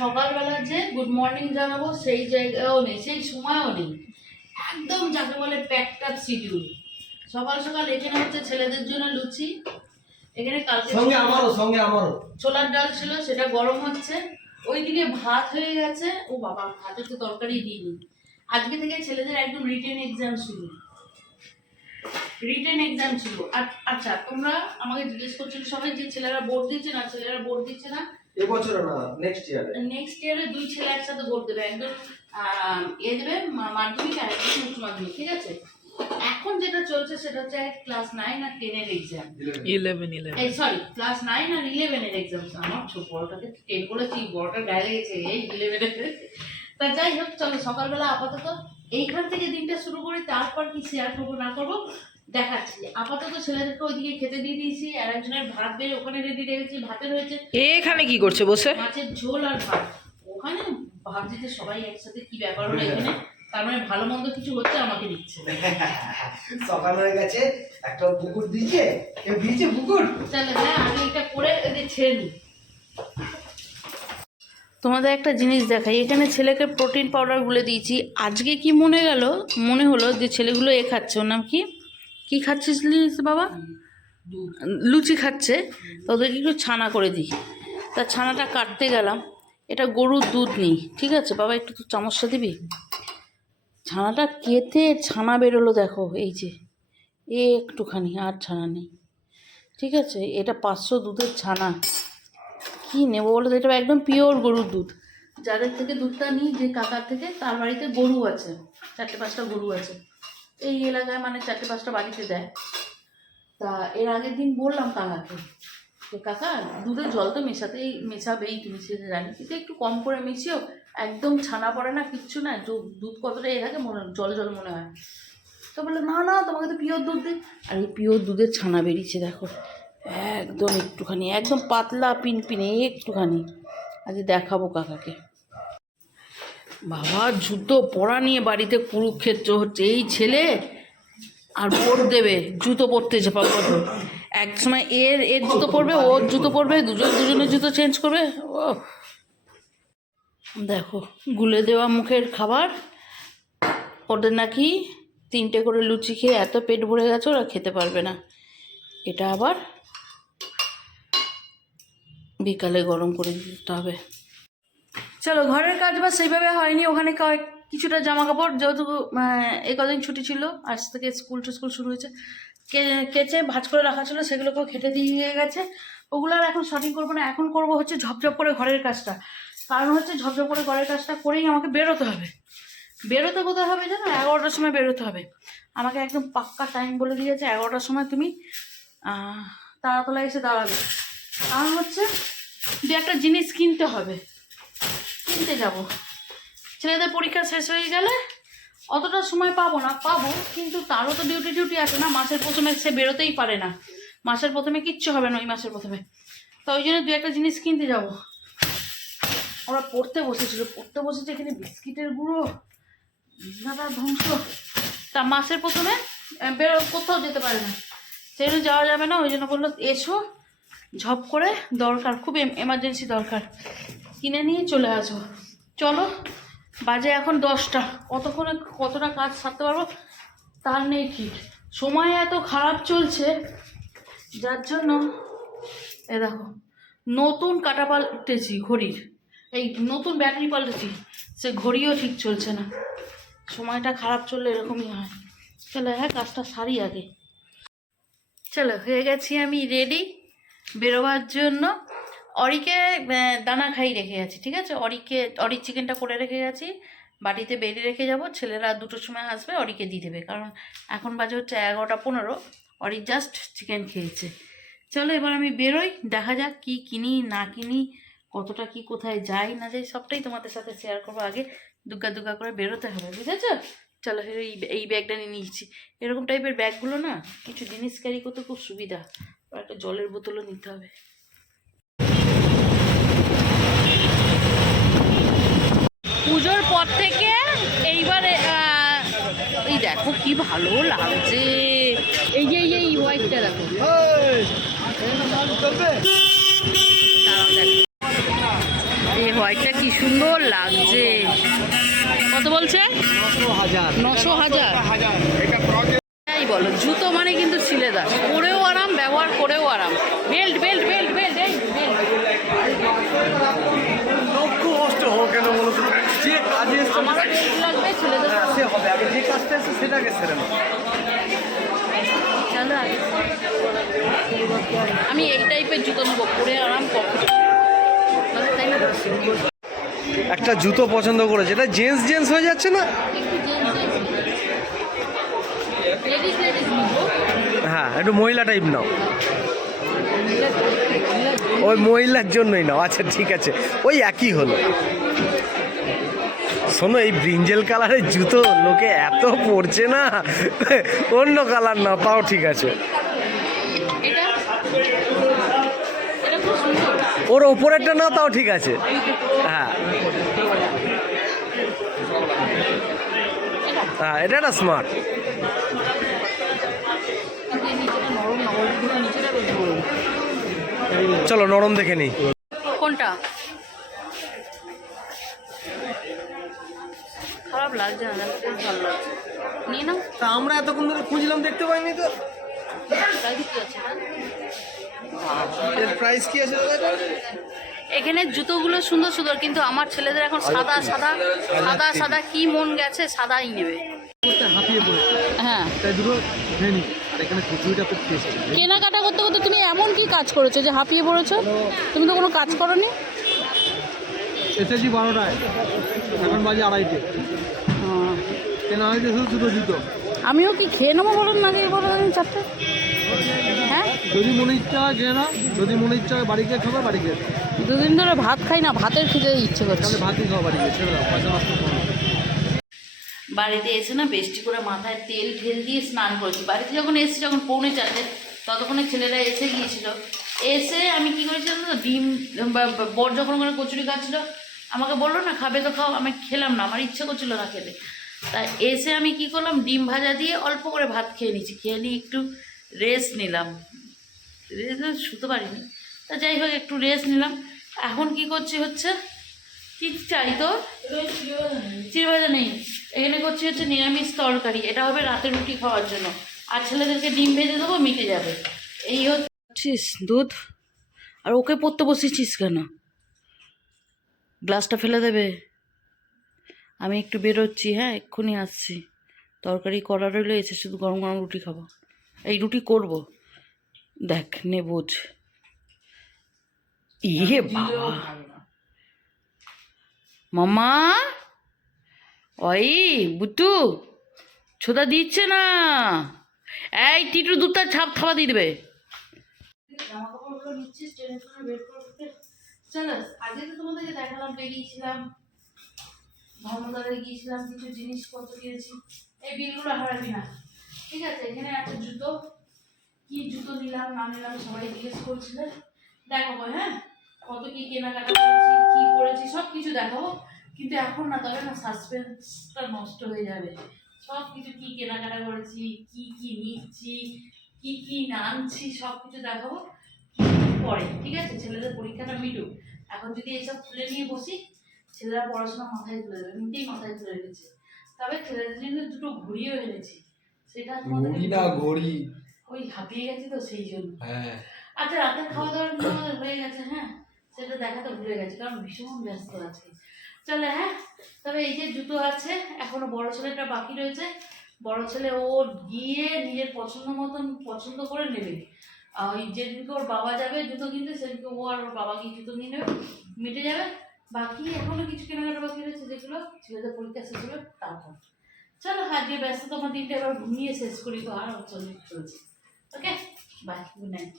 সকালবেলা যে good morning জানাবো সেই জায়গাও নেই, সেই সময়ও নেই। একদম যাকে বলে প্যাকড আপ শিডিউল। সকাল সকাল এখানে হচ্ছে ছেলেদের জন্য লুচি, এখানে কালকে আমারও ছোলার ডাল ছিল, সেটা গরম হচ্ছে। ওইদিকে ভাত হয়ে গেছে। ও বাবা, ভাতের তো তরকারি দিইনি। আজকে থেকে ছেলেদের একদম রিটেন এক্সাম শুরু। আচ্ছা, তোমরা আমাকে জিজ্ঞেস করছিল সবাই যে ছেলেরা বোর্ড দিচ্ছে না, ছেলেরা বোর্ড দিচ্ছে না। এবছর না, নেক্সট ইয়ারে দুই ছেলে একসাথে বোর্ড দেবে। একদম দেবে মাধ্যমিক আর একদম উচ্চ মাধ্যমিক, ঠিক আছে? এখন যেটা চলছে সেটা হচ্ছে ক্লাস 9 আর 10 এর এক্সাম। 11 সরি, ক্লাস 9 আর 11 এর এক্সাম। আমার ছোট বড়টাকে 10 বলেছি, বড়টার গায়ে লেগেছে এই 11 এর। তা যাই হোক, চলো সকালবেলা আপাতত এইখান থেকে দিনটা শুরু করি। তারপর কি শেয়ার করবো না করবো দেখাচ্ছি। আপাতত ছেলেদেরকে ওইদিকে খেতে দিয়ে দিয়েছি, আর একজনের ভাত বেড়ে ওখানে রেডি রেখেছি। ভাতের হয়েছে, এখানে কি করছে বসে? মাছের ঝোল আর ভাত। ওখানে ভাবছি যে সবাই একসাথে কি ব্যাপার হলো এখানে, তার মানে ভালো মন্দ কিছু হচ্ছে, আমাকে দিচ্ছে। সকাল হয়ে গেছে, একটা পুকুর দিয়েছে, কেউ দিয়েছে পুকুর। তাহলে হ্যাঁ, আগে এটা করে এদের ছেড়ে নিই। তোমাদের একটা জিনিস দেখাই, এখানে ছেলেকে প্রোটিন পাউডার গুলে দিয়েছি। আজকে কি মনে হলো যে ছেলেগুলো খাচ্ছে, ওর নাম কি খাচ্ছিস বাবা? লুচি খাচ্ছে। তো ওদেরকে একটু ছানা করে দিই। তা ছানাটা কাটতে গেলাম, এটা গরুর দুধ নেই, ঠিক আছে বাবা, একটু তো চামচটা দিবি। ছানাটা কেটে ছানা বেরোলো, দেখো এই যে একটুখানি, আর ছানা নেই, ঠিক আছে? এটা 500 দুধের ছানা। কি নেবো বলো তো? এটা একদম পিওর গরুর দুধ। যাদের থেকে দুধটা নিই, যে কাকার থেকে, তার বাড়িতে গরু আছে, 4-5টা গরু আছে এই এলাকায়, মানে 4-5টা বাড়িতে দেয়। তা এর আগের দিন বললাম কাকাকে যে কাকা, দুধের জল তো মেশাবেই, তুমি সেটা জানি, কিন্তু একটু কম করে মিশিও, একদম ছানা পড়ে না, কিচ্ছু না, দুধ কতটা থাকে জল জল মনে হয়। তো বললো না না, তোমাকে তো পিওর দুধ দিই। আর এই পিওর দুধের ছানা বেরিয়েছে, দেখো একদম একটুখানি, একদম পাতলা পিনপিনে একটুখানি। আজকে দেখাবো কাকাকে। বাবা, জুতো পরা নিয়ে বাড়িতে কুরুক্ষেত্র হচ্ছে। এই ছেলে আর বোর্ড দেবে, জুতো পরতে পারবো। এক সময় এর জুতো পরবে, ওর জুতো পরবে, দুজনের জুতো চেঞ্জ করবে। ও দেখো, গুলে দেওয়া মুখের খাবার। ওদের নাকি 3টে করে লুচি খেয়ে এত পেট ভরে গেছে, ওরা খেতে পারবে না। এটা আবার বিকালে গরম করে দিতে হবে। চলো, ঘরের কাজ বা সেইভাবে হয়নি। ওখানে কিছুটা জামা কাপড়, যেহেতু এই কদিন ছুটি ছিল, আজ থেকে স্কুল শুরু হয়েছে, কেচে ভাঁজ করে রাখা ছিল, সেগুলোকেও খেতে দিয়ে গেছে। ওগুলো আর এখন শর্টিং করবো না, এখন করবো হচ্ছে ঝপঝপ করে ঘরের কাজটা। কারণ হচ্ছে ঝপঝপ করে ঘরের কাজটা করেই আমাকে বেরোতে হবে। বেরোতে কোথায় হবে জানো? 11টার সময় বেরোতে হবে। আমাকে একদম পাক্কা টাইম বলে দিয়েছে, 11টার সময় তুমি তারাতলায় এসে দাঁড়াবে। কারণ হচ্ছে দু একটা জিনিস কিনতে হবে, কিনতে যাব। ছেলেদের পরীক্ষা শেষ হয়ে গেলে অতটা সময় পাবো, কিন্তু তারও তো ডিউটি আছে না। মাসের প্রথমে সে বেরোতেই পারে না, মাসের প্রথমে কিচ্ছু হবে না, ওই মাসের প্রথমে। তো ওই জন্য দু একটা জিনিস কিনতে যাব। ওরা পড়তে বসেছে এখানে বিস্কিটের গুঁড়ো, দাদা ধ্বংস। তা মাসের প্রথমে কোথাও যেতে পারে না, সেই জন্য যাওয়া যাবে না। ওই জন্য বললো এসো, ঝপ করে দরকার, খুব এমার্জেন্সি দরকার, কিনে নিয়ে চলে আসো। চলো, বাজে এখন 10টা। কতক্ষণে কতটা কাজ সারতে পারবো তার নেই ঠিক। সময় এত খারাপ চলছে, যার জন্য দেখো, নতুন কাটা পাল্টেছি ঘড়ির, এই নতুন ব্যাটারি পাল্টেছি, সে ঘড়িও ঠিক চলছে না। সময়টা খারাপ চললে এরকমই হয়। চলো হ্যাঁ, কাজটা সারি আগে। চলো, হয়ে গেছি আমি রেডি বেরোবার জন্য। অরিকে দানা খাই রেখে গেছি, ঠিক আছে? অরির চিকেনটা করে রেখে গেছি, বাড়িতে বেড়ে রেখে যাব। ছেলেরা 2টোর সময় আসবে, অরিকে দিয়ে দেবে। কারণ এখন বাজে হচ্ছে 11:15, অরি জাস্ট চিকেন খেয়েছে। চলো এবার আমি বেরোই, দেখা যাক কি কিনি না কিনি, কতটা কি কোথায় যাই না যাই, সবটাই তোমাদের সাথে শেয়ার করবো। আগে দুগ্গা করে বেরোতে হবে, বুঝেছ? চলো, এই ব্যাগটা নিয়ে নিয়েছি। এরকম টাইপের ব্যাগগুলো না কিছু জিনিস ক্যারি করতে খুব সুবিধা। আর একটা জলের বোতলও নিতে হবে। পুজোর পর থেকে এইবারে এই দেখো কি ভালো লাগছে, এই যে এই হোয়াইটটা দেখো, এই হোয়াইটটা কি সুন্দর লাগছে। কত বলছে? 9,000। তাই বলো, জুতো মানে কিন্তু ছিলেদার, পরেও আরাম, ব্যবহার করেও আরাম। বেল্ট বেল্ট বেল্ট বেল্ট এই বেল্ট। লক্ষ কষ্ট হোক কেন বলো তো, যে কাজে এসছে আমারও বেল্ট লাগবে, ছেলেদের সে হবে, আগে যে কাজটা এসছে সেটাকে সেরে না। চলো আগে। আমি এই টাইপের জুতো নেবো, পরে আরাম, কমফোর্টেবল, তাই না? একটা জুতো পছন্দ করেছে, এটা জেন্টস জেন্টস হয়ে যাচ্ছে না? লেডিস লেডিস নিবো। হ্যাঁ, একটু মহিলা টাইপ নাও, ওই মহিলার জন্যই নাও। আচ্ছা ঠিক আছে, ওই একই হলো। শোনো, এই ব্রিঞ্জেল কালারের জুতো লোকে এত পরছে না, অন্য কালার নাও, তাও ঠিক আছে। এটা এটা খুব সুন্দর। ওর ওপরেরটা নাও, তাও ঠিক আছে। হ্যাঁ হ্যাঁ, এটা একটা স্মার্ট। কিন্তু এই নিচেটা নরম না, ওইগুলো নিচেটা বেশ বড়। চলো নরম দেখে নিই। কোনটা খারাপ লাগছে না, বেশ ভালো লাগছে, নিয়ে নাও। তা আমরা এতক্ষণ ধরে খুঁজলাম, দেখতে পাইনি তো। তাই কি আছে? এর প্রাইস কি আছে দাদা? এখানে জুতোগুলো সুন্দর সুন্দর, কিন্তু আমার ছেলেদের এখন সাদা সাদা সাদা সাদা কি মন গেছে, সাদাই নেবে। হাঁপিয়ে পড়ে, হ্যাঁ, তাই দুটো ভেনি। আর এখানে কচুরিটা খুব টেস্টি। কেনাকাটা করতে করতে তুমি এমন কি কাজ করেছো যে হাঁপিয়ে পড়েছো? তুমি তো কোনো কাজ করোনি। এসেছি 12টায়, এখন বাজে 2:30। কেনা হয়েছে শুধু দুটো জুতো। আমিও কি খেয়ে নেবো বলুন না, কি বলো চারটে? হ্যাঁ, যদি মনে ইচ্ছা হয় খেয়ে না, যদি মনে ইচ্ছা হয় বাড়ি গিয়ে খাবে, বাড়ি গিয়ে দুদিন ধরে ভাত খাই না, ভাতের খেতে ইচ্ছে করছে। তাহলে ভাতই খাওয়া, বাড়ি গিয়ে ছেড়ে দাও, পয়সা নষ্ট করো না। বাড়িতে এসে না বেশি করে মাথায় তেল ঢেল দিয়ে স্নান করেছি। বাড়িতে যখন এসেছি, যখন 3:45, ততক্ষণে ছেলেরা এসে গিয়েছিল। এসে আমি কি করেছিলাম তো, ডিম বর যখন ওখানে কচুরি খাচ্ছিল, আমাকে বললো না খাবে তো খাও, আমি খেলাম না, আমার ইচ্ছে করছিল না খেতে। তাই এসে আমি কি করলাম, ডিম ভাজা দিয়ে অল্প করে ভাত খেয়ে নিচ্ছি, খেয়ে নিয়ে একটু রেস্ট নিলাম। রেস্ট শুতে পারিনি, তা যাই হোক একটু রেস্ট নিলাম। এখন কি করছি হচ্ছে, কি চাই তো, চিড়ভাজা নেই, এখানে করছি হচ্ছে নিরামিষ তরকারি। এটা হবে রাতের রুটি খাওয়ার জন্য, আর ছেলেদেরকে ডিম ভেজে দেবো, মিটে যাবে। এই হচ্ছিস দুধ, আর ওকে পড়তে বসেছিস কেন? গ্লাসটা ফেলে দেবে। আমি একটু বেরোচ্ছি, হ্যাঁ এক্ষুনি আসছি। তরকারি করা রইলো, এসে শুধু গরম গরম রুটি খাবো। এই রুটি করব, দেখ নে বোঝ। ইয়ে বাবা, মামা, ওই বুটু ছোদা দিচ্ছে না। এই টিটু দুধটা ছাপ থাবা দিয়ে দেবে। জামা কাপড়গুলো নিচ্ছিস, টেনে টুনে বের করতে। চলো, আগে তো তোমাদেরকে দেখালাম, বেরিয়েছিলাম, ধর্মদারে গিয়েছিলাম, কিছু জিনিসপত্র কিনেছি। এই বিলগুলো হারাবি না, ঠিক আছে? এখানে একটা জুতো, কি জুতো নিলাম না নিলাম সবাই জিজ্ঞেস করছিলে, দেখাবো। হ্যাঁ, কত কি কেনাকাটা করেছি, কি করেছি, সব কিছু দেখাবো। কিন্তু এখন না, তবে না সাসপেন্সটা নষ্ট হয়ে যাবে। সব কিছু কি কেনাকাটা করেছি, কি কি নিচ্ছি, কি কি আনছি, সব কিছু দেখাবো পরে, ঠিক আছে? ছেলেদের পরীক্ষাটা মিটুক, এখন যদি এইসব খুলে নিয়ে বসি, ছেলেরা পড়াশোনা মাথায় তুলে দেবে, এমনিতেই মাথায় তুলে রেখেছে। তবে ছেলেদের জন্য দুটো ঘুড়িও এনেছি, সেটা ঘড়ি ওই হাঁপিয়ে গেছি তো সেই জন্য। হ্যাঁ, আচ্ছা, রাতের খাওয়া দাওয়া কিন্তু আমাদের হয়ে গেছে, হ্যাঁ সেটা দেখাতে ভুলে গেছি, কারণ ভীষণ ব্যস্ত আজকে। চলে, হ্যাঁ, তবে এই যে জুতো আছে, এখনো বড় ছেলেটা বাকি রয়েছে। বড় ছেলে ও গিয়ে নিজের পছন্দ মতন পছন্দ করে নেবে। ওই যেদিনকে ওর বাবা যাবে জুতো কিনতে, সেদিনকে ও আর ওর বাবা গিয়ে জুতো নিয়ে নেবে, মিটে যাবে। বাকি এখনো কিছু কেনাকাটা বাকি রয়েছে, যেগুলো ছেলেদের পরীক্ষা শেষ হবে তারপর। চলো, আজকে ব্যস্ততম দিনটা এবার ঘুমিয়ে শেষ করি, তো আর চলছে। ওকে, বাই, গুড নাইট।